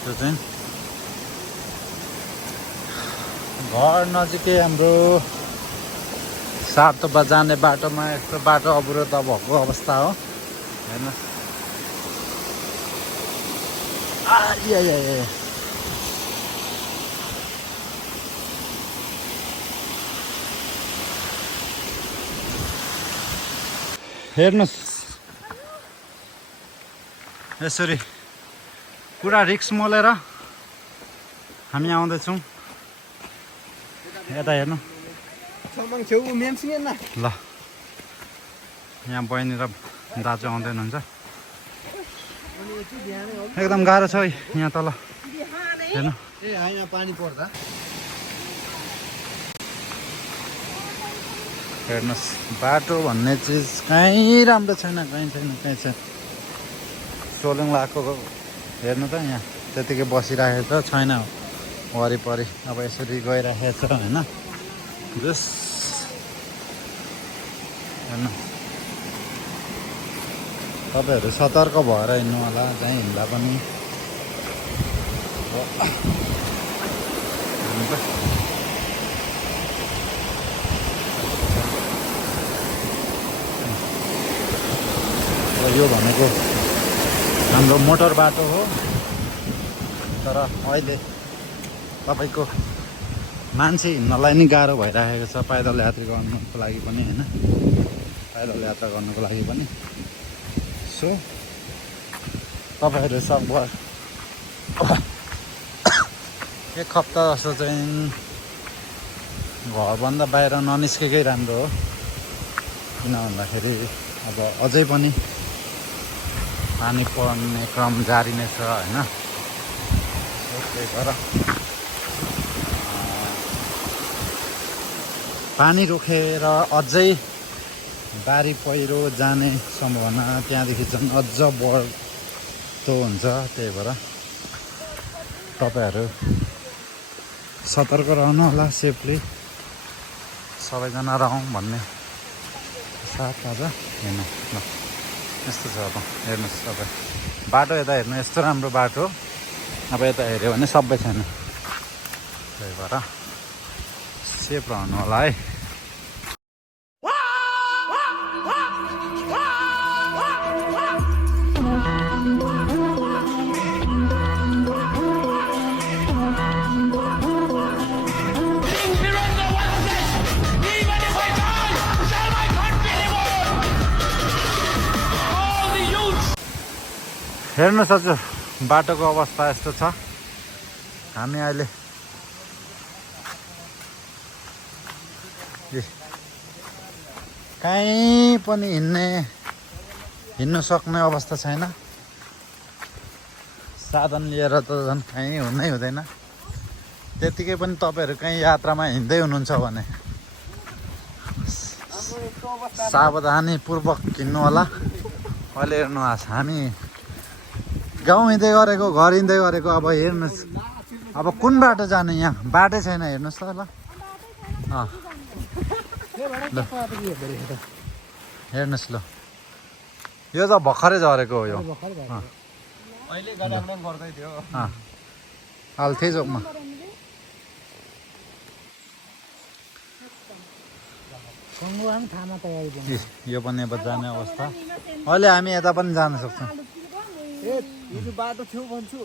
त्यो चाहिँ घर नजिकै हाम्रो सातोपा जाने बाटोमा यस्तो बाटो अवरोध भएको अवस्था हो हेर्नुहोस्। हेर्नुहोस् यसरी पुरा रिक्स मोलेर हामी आउँदैछौँ। यता हेर्नु ल, यहाँ बहिनी र दाजु आउँदै हुनुहुन्छ। एकदम गाह्रो छ यहाँ तल हेर्नु। पानी पर्दा हेर्नुहोस् बाटो भन्ने चिज कहीँ राम्रो छैन, कहीँ छैन। सोलुङ लगाएको हेर्नु त यहाँ त्यतिकै बसिराखेको छैन वरिपरि। अब यसरी गइराखेको छ होइन। जस हेर्नु तपाईँहरू सतर्क भएर हिँड्नु होला, जहीँ हिँड्दा पनि। यो भनेको हाम्रो मोटर बाटो हो, तर अहिले तपाईँको मान्छे हिँड्नलाई नि गाह्रो भइरहेको छ, पैदल यात्रा गर्नुको लागि पनि होइन, पैदल यात्रा गर्नुको लागि पनि। सो तपाईँहरू सब एक हप्ता जस्तो चाहिँ घरभन्दा बाहिर ननिस्केकै राम्रो हो। किन भन्दाखेरि अब अझै पनि पानी पर्ने क्रम जारी नै छ होइन। त्यही भएर पानी रोकेर अझै बारी पहिरो जाने सम्भावना त्यहाँदेखि चाहिँ अझ बढ्दो हुन्छ। त्यही भएर तपाईँहरू सतर्क रहनु होला, सेफली सबैजना रहौँ भन्ने साथ आज हेर्नु ल। यस्तो छ अब हेर्नुहोस् तपाईँ बाटो, यता हेर्नु यस्तो राम्रो बाटो, अब यता हेऱ्यो भने सबै छैन। त्यही भएर सेफ रहनु होला है। हेर्नुहोस् हजुर बाटोको अवस्था यस्तो छ। हामी अहिले कहीँ पनि हिँड्नु सक्ने अवस्था छैन। साधन लिएर त झन् कहीँ हुनै हुँदैन। त्यतिकै पनि तपाईँहरू कहीँ यात्रामा हिँड्दै हुनुहुन्छ भने सावधानीपूर्वक हिँड्नु होला। अहिले हेर्नुहोस् हामी गाउँ हिँड्दै गरेको, घर हिँड्दै गरेको। अब हेर्नुहोस् अब कुन बाटो जाने, यहाँ बाटै छैन। हेर्नुहोस् त ल हेर्नुहोस् ल, यो त भर्खरै झरेको हो। यो हाल्थे चोकमा यो पनि अब जाने अवस्था। अहिले हामी यता पनि जान सक्छौँ। बाटो छेउ भन्छु।